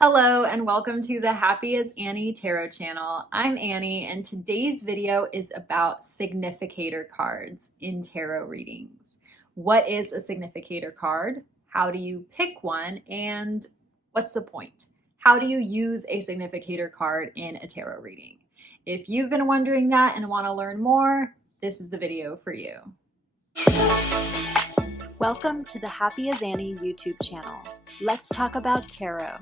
Hello and welcome to the Happy as Annie Tarot channel. I'm Annie and today's video is about significator cards in tarot readings. What is a significator card? How do you pick one? And what's the point? How do you use a significator card in a tarot reading? If you've been wondering that and want to learn more, this is the video for you. Welcome to the Happy as Annie YouTube channel. Let's talk about tarot.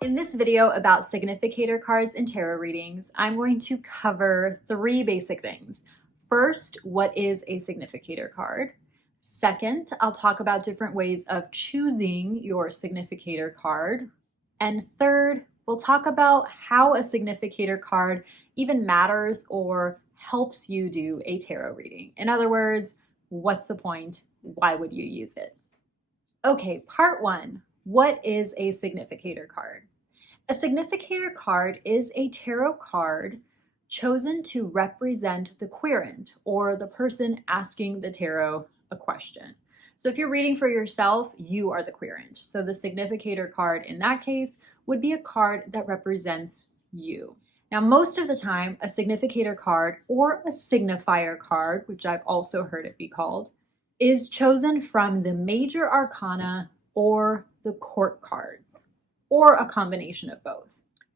In this video about significator cards in tarot readings, I'm going to cover three basic things. First, what is a significator card? Second, I'll talk about different ways of choosing your significator card. And third, we'll talk about how a significator card even matters or helps you do a tarot reading. In other words, what's the point? Why would you use it? Okay, part one. What is a significator card? A significator card is a tarot card chosen to represent the querent or the person asking the tarot a question. So if you're reading for yourself, you are the querent. So the significator card in that case would be a card that represents you. Now, most of the time, a significator card or a signifier card, which I've also heard it be called, is chosen from the major arcana or the court cards, or a combination of both.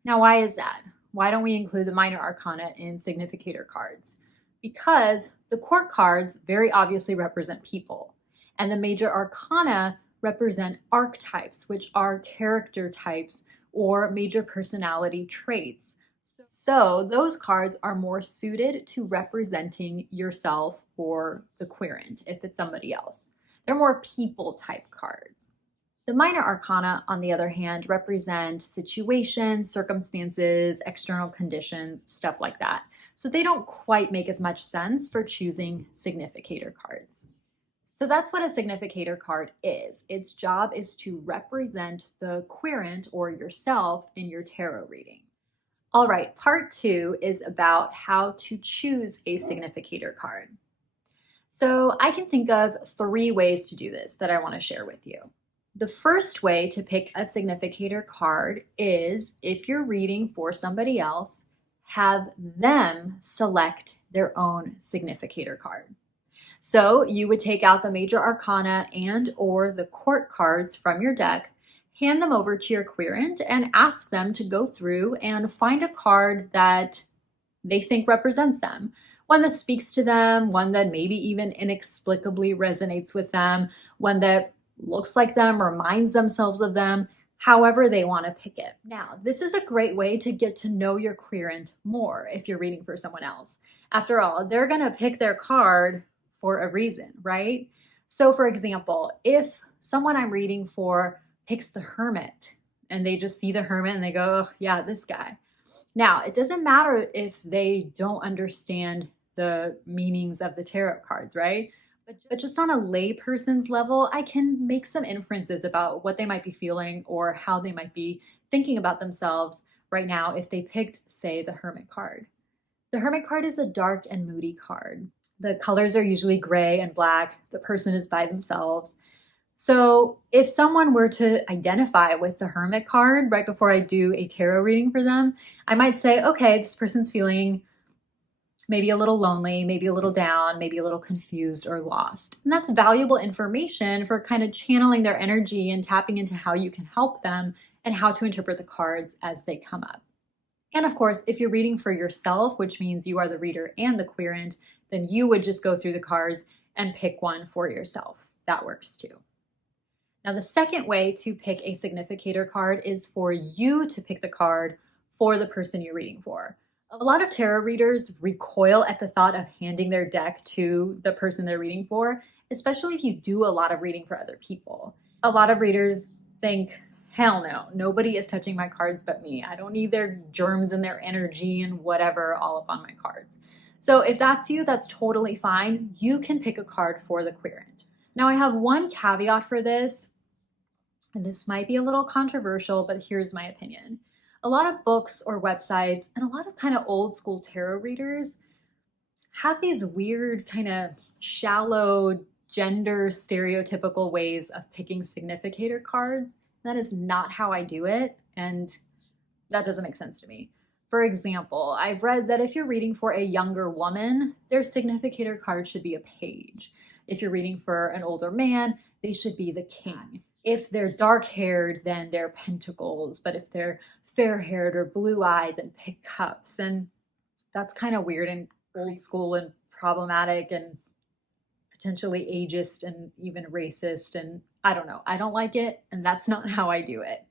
Now, why is that? Why don't we include the minor arcana in significator cards? Because the court cards very obviously represent people, and the major arcana represent archetypes, which are character types or major personality traits. So those cards are more suited to representing yourself or the querent if it's somebody else. They're more people type cards. The minor arcana, on the other hand, represent situations, circumstances, external conditions, stuff like that. So they don't quite make as much sense for choosing significator cards. So that's what a significator card is. Its job is to represent the querent or yourself in your tarot reading. All right, part two is about how to choose a significator card. So I can think of three ways to do this that I want to share with you. The first way to pick a significator card is, if you're reading for somebody else, have them select their own significator card. So you would take out the major arcana and or the court cards from your deck, hand them over to your querent, and ask them to go through and find a card that they think represents them. One that speaks to them, one that maybe even inexplicably resonates with them, one that looks like them, reminds themselves of them, however they want to pick it. Now, this is a great way to get to know your querent more if you're reading for someone else. After all, they're going to pick their card for a reason, right? So for example, if someone I'm reading for picks the Hermit and they just see the Hermit and they go, oh, yeah, this guy. Now, it doesn't matter if they don't understand the meanings of the tarot cards, right? But just on a layperson's level, I can make some inferences about what they might be feeling or how they might be thinking about themselves right now if they picked, say, the Hermit card. The Hermit card is a dark and moody card. The colors are usually gray and black. The person is by themselves. So if someone were to identify with the Hermit card right before I do a tarot reading for them, I might say, okay, this person's feeling maybe a little lonely, maybe a little down, maybe a little confused or lost. And that's valuable information for kind of channeling their energy and tapping into how you can help them and how to interpret the cards as they come up. And of course, if you're reading for yourself, which means you are the reader and the querent, then you would just go through the cards and pick one for yourself. That works too. Now, the second way to pick a significator card is for you to pick the card for the person you're reading for. A lot of tarot readers recoil at the thought of handing their deck to the person they're reading for, especially if you do a lot of reading for other people. A lot of readers think, hell no, nobody is touching my cards but me. I don't need their germs and their energy and whatever all up on my cards. So if that's you, that's totally fine. You can pick a card for the querent. Now, I have one caveat for this, and this might be a little controversial, but here's my opinion. A lot of books or websites and a lot of kind of old school tarot readers have these weird kind of shallow gender stereotypical ways of picking significator cards. That is not how I do it. and that doesn't make sense to me. For example, I've read that if you're reading for a younger woman, their significator card should be a page. If you're reading for an older man, they should be the king. If they're dark-haired, then they're pentacles, but if they're fair-haired or blue-eyed, then pick cups. And that's kind of weird and old school and problematic and potentially ageist and even racist, and I don't know. I don't like it, and that's not how I do it.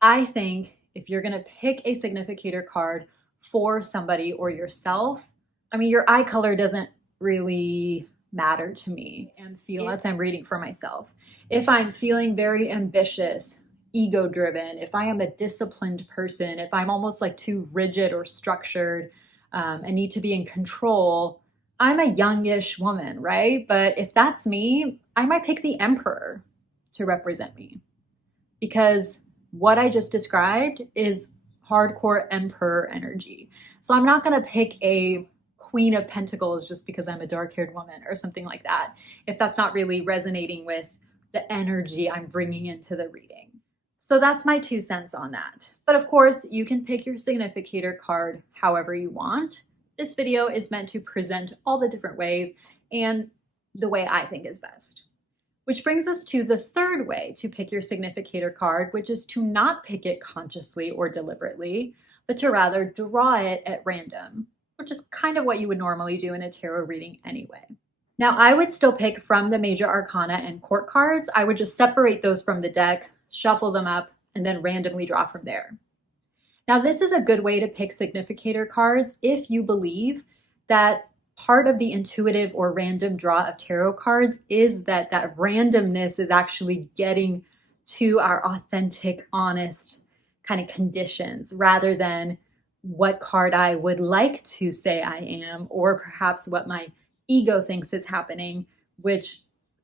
I think if you're going to pick a significator card for somebody or yourself, I mean, your eye color doesn't really matter to me and feel as I'm reading for myself. If I'm feeling very ambitious, ego driven, if I am a disciplined person, if I'm almost like too rigid or structured and need to be in control, I'm a youngish woman, right? But if that's me, I might pick the emperor to represent me, because what I just described is hardcore emperor energy. So I'm not going to pick a Queen of Pentacles just because I'm a dark-haired woman or something like that, if that's not really resonating with the energy I'm bringing into the reading. So that's my 2 cents on that. But of course, you can pick your significator card however you want. This video is meant to present all the different ways and the way I think is best. Which brings us to the third way to pick your significator card, which is to not pick it consciously or deliberately, but to rather draw it at random, which is kind of what you would normally do in a tarot reading anyway. Now, I would still pick from the major arcana and court cards. I would just separate those from the deck, shuffle them up, and then randomly draw from there. Now, this is a good way to pick significator cards if you believe that part of the intuitive or random draw of tarot cards is that randomness is actually getting to our authentic, honest kind of conditions, rather than what card I would like to say I am, or perhaps what my ego thinks is happening, which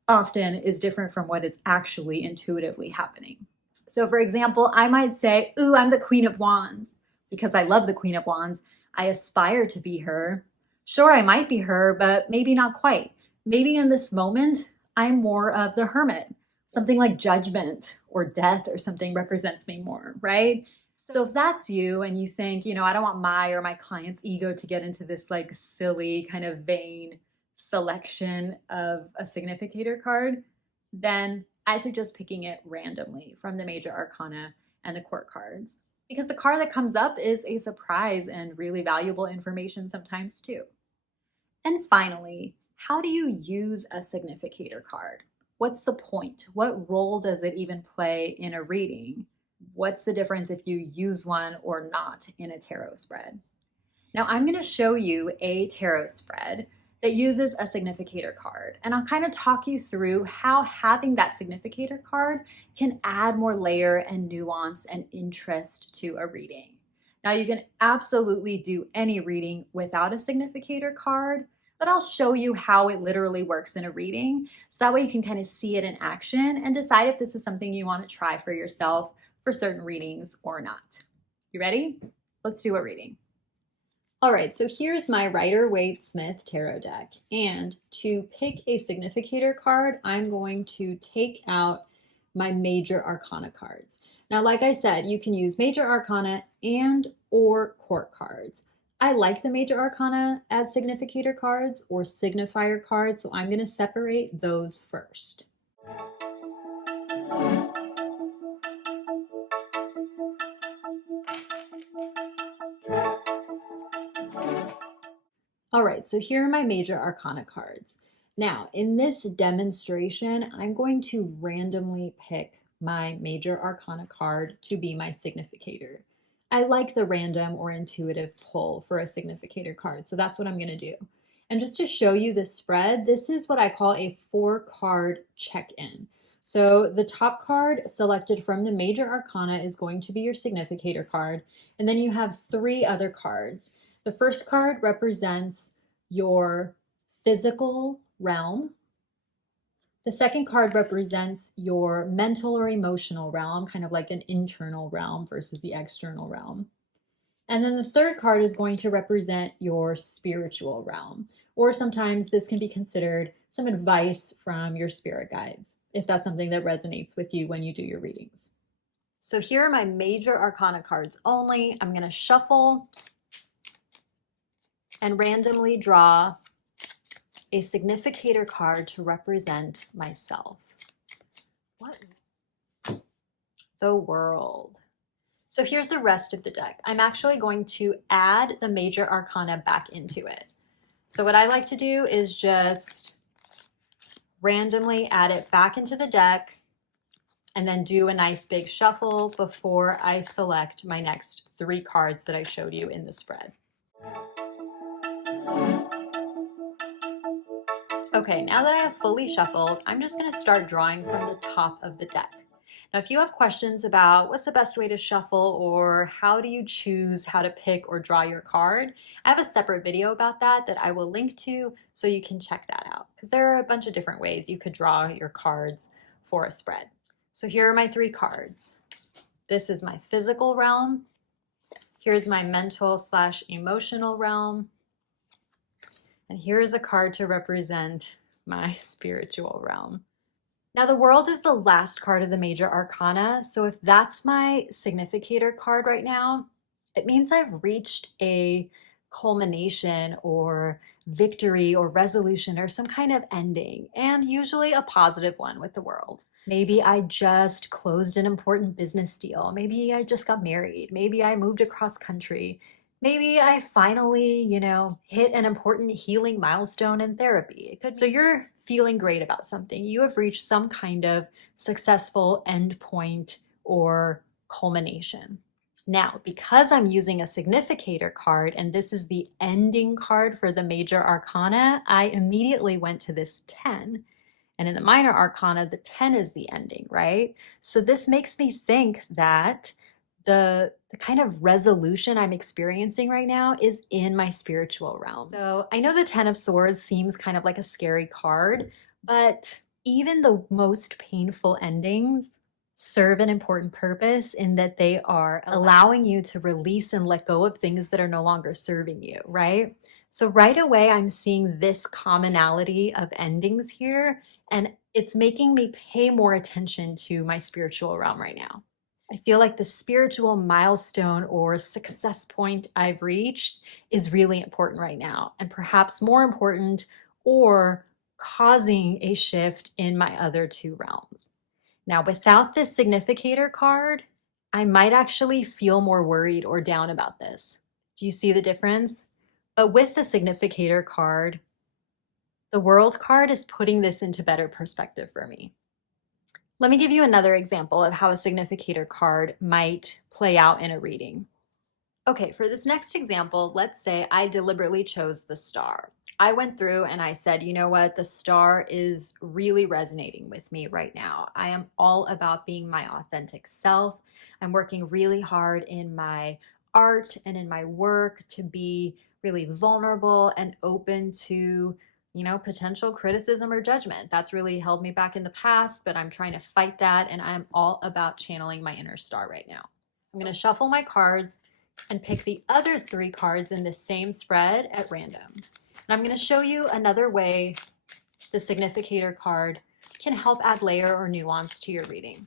often is different from what is actually intuitively happening. So for example, I might say, ooh, I'm the Queen of Wands because I love the Queen of Wands. I aspire to be her. Sure, I might be her, but maybe not quite. Maybe in this moment, I'm more of the Hermit. Something like judgment or death or something represents me more, right? So if that's you and you think, I don't want my or my client's ego to get into this like silly kind of vain selection of a significator card, then I suggest picking it randomly from the major arcana and the court cards, because the card that comes up is a surprise and really valuable information sometimes too. And finally, how do you use a significator card? What's the point? What role does it even play in a reading? What's the difference if you use one or not in a tarot spread? Now, I'm going to show you a tarot spread that uses a significator card, and I'll kind of talk you through how having that significator card can add more layer and nuance and interest to a reading. Now, you can absolutely do any reading without a significator card, but I'll show you how it literally works in a reading, so that way you can kind of see it in action and decide if this is something you want to try for yourself for certain readings or not. You ready? Let's do a reading. All right, so here's my Rider-Waite-Smith tarot deck, and to pick a significator card, I'm going to take out my major arcana cards. Now, like I said, you can use major arcana and or court cards. I like the major arcana as significator cards or signifier cards, so I'm going to separate those first. All right, so here are my major arcana cards. Now, in this demonstration, I'm going to randomly pick my major arcana card to be my significator. I like the random or intuitive pull for a significator card, so that's what I'm going to do. And just to show you the spread, this is what I call a 4-card check-in. So the top card selected from the major arcana is going to be your significator card, and then you have 3 other cards. The first card represents your physical realm. The second card represents your mental or emotional realm, kind of like an internal realm versus the external realm. And then the third card is going to represent your spiritual realm, or sometimes this can be considered some advice from your spirit guides, if that's something that resonates with you when you do your readings. So here are my major arcana cards only. I'm going to shuffle and randomly draw a significator card to represent myself. What? The world. So here's the rest of the deck. I'm actually going to add the major arcana back into it. So what I like to do is just randomly add it back into the deck and then do a nice big shuffle before I select my next 3 cards that I showed you in the spread. Okay, now that I have fully shuffled, I'm just going to start drawing from the top of the deck. Now, if you have questions about what's the best way to shuffle or how do you choose how to pick or draw your card, I have a separate video about that I will link to so you can check that out, because there are a bunch of different ways you could draw your cards for a spread. So here are my 3 cards. This is my physical realm. Here's my mental/emotional realm. And here is a card to represent my spiritual realm. Now, the world is the last card of the major arcana, so if that's my significator card right now, it means I've reached a culmination or victory or resolution or some kind of ending, and usually a positive one with the world. Maybe I just closed an important business deal. Maybe I just got married. Maybe I moved across country. Maybe I finally, hit an important healing milestone in therapy. So you're feeling great about something. You have reached some kind of successful endpoint or culmination. Now, because I'm using a significator card and this is the ending card for the major arcana, I immediately went to this 10. And in the minor arcana, the 10 is the ending, right? So this makes me think that the kind of resolution I'm experiencing right now is in my spiritual realm. So I know the 10 of Swords seems kind of like a scary card, but even the most painful endings serve an important purpose in that they are allowing you to release and let go of things that are no longer serving you, right? So right away, I'm seeing this commonality of endings here, and it's making me pay more attention to my spiritual realm right now. I feel like the spiritual milestone or success point I've reached is really important right now, and perhaps more important or causing a shift in my other 2 realms. Now, without this significator card, I might actually feel more worried or down about this. Do you see the difference? But with the significator card, the world card is putting this into better perspective for me. Let me give you another example of how a significator card might play out in a reading. Okay, for this next example, let's say I deliberately chose the star. I went through and I said, you know what, the star is really resonating with me right now. I am all about being my authentic self. I'm working really hard in my art and in my work to be really vulnerable and open to potential criticism or judgment. That's really held me back in the past, but I'm trying to fight that, and I'm all about channeling my inner star right now. I'm going to shuffle my cards and pick the other 3 cards in this same spread at random. And I'm going to show you another way the significator card can help add layer or nuance to your reading.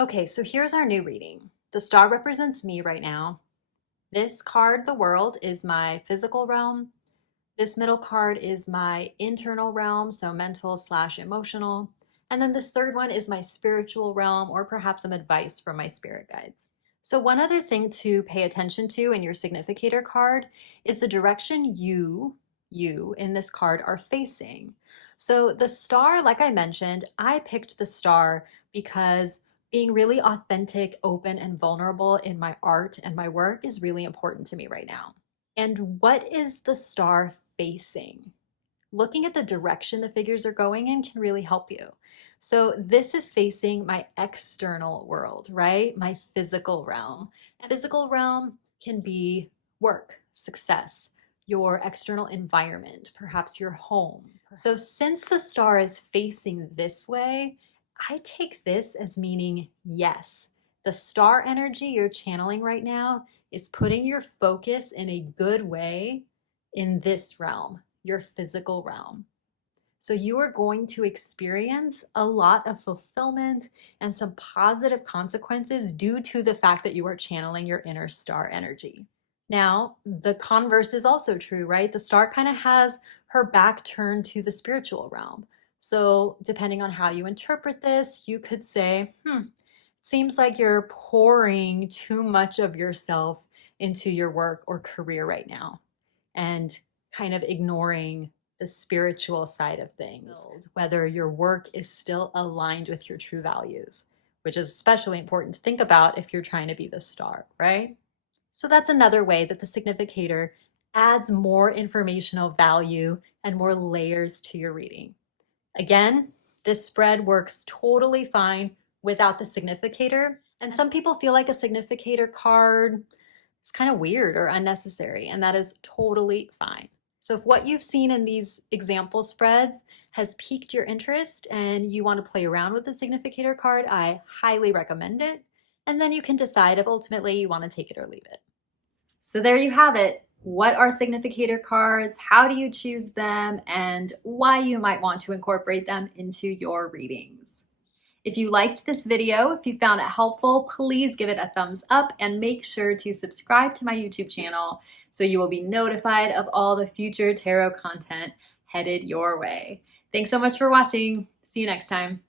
Okay, so here's our new reading. The star represents me right now. This card, the world, is my physical realm. This middle card is my internal realm, so mental/emotional. And then this third one is my spiritual realm, or perhaps some advice from my spirit guides. So one other thing to pay attention to in your significator card is the direction you in this card are facing. So the star, like I mentioned, I picked the star because being really authentic, open, and vulnerable in my art and my work is really important to me right now. And what is the star facing? Looking at the direction the figures are going in can really help you. So this is facing my external world, right? My physical realm. Physical realm can be work, success, your external environment, perhaps your home. So since the star is facing this way, I take this as meaning yes. The star energy you're channeling right now is putting your focus in a good way in this realm, your physical realm. So you are going to experience a lot of fulfillment and some positive consequences due to the fact that you are channeling your inner star energy. Now, the converse is also true, right? The star kind of has her back turned to the spiritual realm. So depending on how you interpret this, you could say, seems like you're pouring too much of yourself into your work or career right now and kind of ignoring the spiritual side of things, whether your work is still aligned with your true values, which is especially important to think about if you're trying to be the star, right? So that's another way that the significator adds more informational value and more layers to your reading. Again, this spread works totally fine without the significator. And some people feel like a significator card is kind of weird or unnecessary, and that is totally fine. So if what you've seen in these example spreads has piqued your interest and you want to play around with the significator card, I highly recommend it. And then you can decide if ultimately you want to take it or leave it. So there you have it. What are significator cards? How do you choose them? And why you might want to incorporate them into your readings. If you liked this video, if you found it helpful, please give it a thumbs up and make sure to subscribe to my YouTube channel so you will be notified of all the future tarot content headed your way. Thanks so much for watching. See you next time.